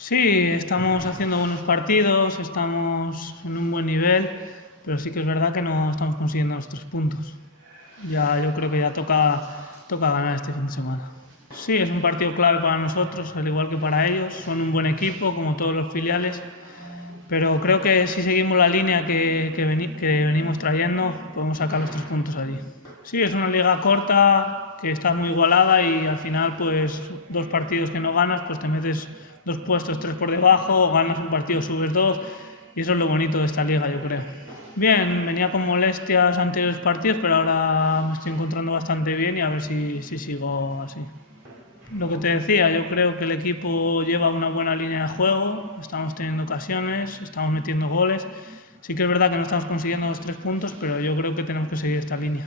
Sí, estamos haciendo buenos partidos, estamos en un buen nivel, pero sí que es verdad que no estamos consiguiendo los 3 puntos. Yo creo que ya toca ganar este fin de semana. Sí, es un partido clave para nosotros, al igual que para ellos. Son un buen equipo, como todos los filiales, pero creo que si seguimos la línea que venimos trayendo, podemos sacar los 3 puntos allí. Sí, es una liga corta, que está muy igualada y al final, pues, 2 partidos que no ganas, pues te metes 2 puestos, 3 por debajo, o ganas un partido, subes 2, y eso es lo bonito de esta liga, yo creo. Bien, venía con molestias anteriores partidos, pero ahora me estoy encontrando bastante bien y a ver si sigo así. Lo que te decía, yo creo que el equipo lleva una buena línea de juego, estamos teniendo ocasiones, estamos metiendo goles. Sí que es verdad que no estamos consiguiendo los 3 puntos, pero yo creo que tenemos que seguir esta línea.